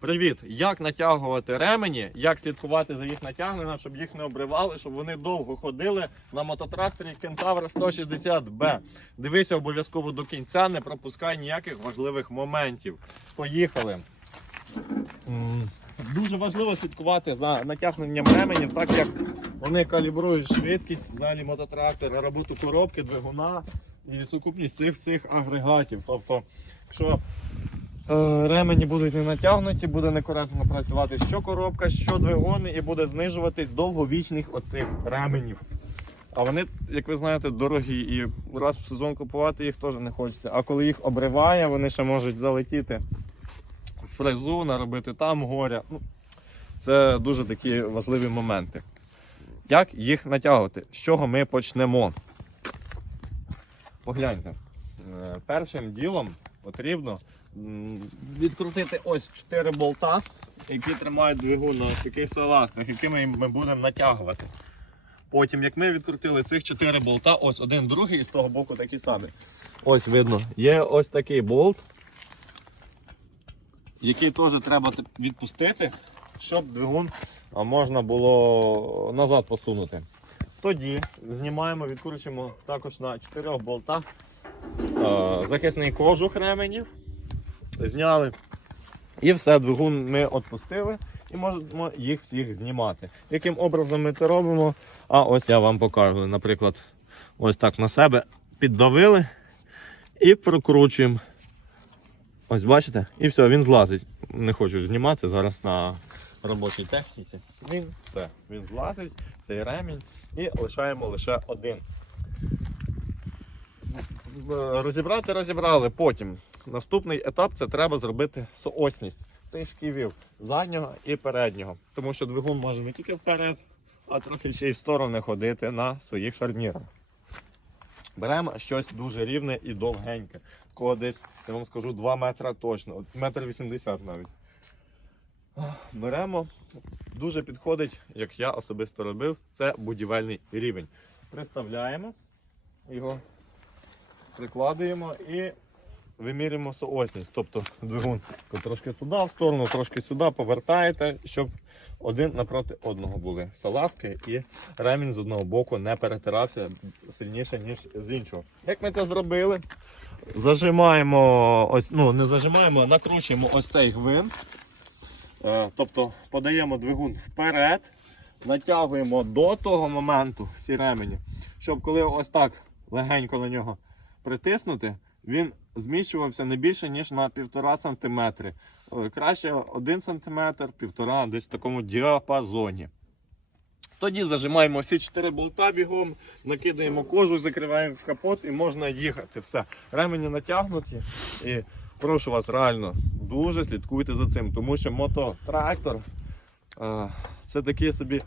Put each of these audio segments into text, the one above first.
Привіт! Як натягувати ремені, як слідкувати за їх натягненням, щоб їх не обривали, щоб вони довго ходили на мототракторі Кентавр 160B. Дивися обов'язково до кінця, не пропускай ніяких важливих моментів. Поїхали. Дуже важливо слідкувати за натягненням ременів, так як вони калібрують швидкість взагалі мототрактора, роботу коробки, двигуна і сукупність цих всіх агрегатів. Тобто, якщо ремені будуть не натягнуті, буде некоректно працювати що коробка, що двигуни, і буде знижуватись довговічних оцих ременів. А вони, як ви знаєте, дорогі і раз в сезон купувати їх теж не хочеться. А коли їх обриває, вони ще можуть залетіти в фрезу, наробити там горя. Ну, це дуже такі важливі моменти. Як їх натягувати? З чого ми почнемо? Погляньте. Е, Першим ділом потрібно відкрутити ось 4 болта, які тримають двигун на таких салазках, якими ми будемо натягувати. Потім, як ми відкрутили цих 4 болта, ось один, другий і з того боку такі самі. Ось видно, є ось такий болт, який теж треба відпустити, щоб двигун можна було назад посунути. Тоді знімаємо, відкручуємо також на 4 болтах захисний кожух ременів. Зняли. І все, двигун ми відпустили і можемо їх всіх знімати. Яким образом ми це робимо? А ось я вам покажу. Наприклад, ось так на себе піддавили і прокручуємо. Ось бачите? І все, він злазить. Не хочу знімати зараз на робочій техніці. Він все, він злазить, цей ремінь, і лишаємо лише один. Розібрати розібрали. Потім наступний етап це треба зробити соосність. Цей шківів заднього і переднього. Тому що двигун може не тільки вперед, а трохи ще й в сторони ходити на своїх шарнірах. Беремо щось дуже рівне і довгеньке. Кого десь, я вам скажу, 2 метра точно, метр 80 навіть. Беремо, дуже підходить, як я особисто робив, це будівельний рівень. Приставляємо його, прикладуємо і вимірюємо соосність. Тобто двигун трошки туди, в сторону, трошки сюди повертаєте, щоб один напроти одного були салазки і ремінь з одного боку не перетирався сильніше, ніж з іншого. Як ми це зробили? Зажимаємо, ось, ну не зажимаємо, а накручуємо ось цей гвинт. Е, Тобто подаємо двигун вперед, натягуємо до того моменту всі ремені, щоб коли ось так легенько на нього притиснути, він зміщувався не більше, ніж на 1,5 см. Е, Краще 1 см, 1,5 десь в такому діапазоні. Тоді зажимаємо всі 4 болта бігом, накидаємо кожу, закриваємо в капот і можна їхати. Все. Ремені натягнуті. І прошу вас, реально, дуже слідкуйте за цим, тому що мототрактор е, це такий собі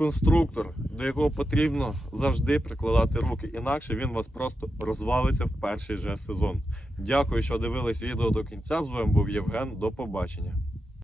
конструктор, до якого потрібно завжди прикладати руки. Інакше він вас просто розвалиться в перший же сезон. Дякую, що дивились відео до кінця. З вами був Євген. До побачення.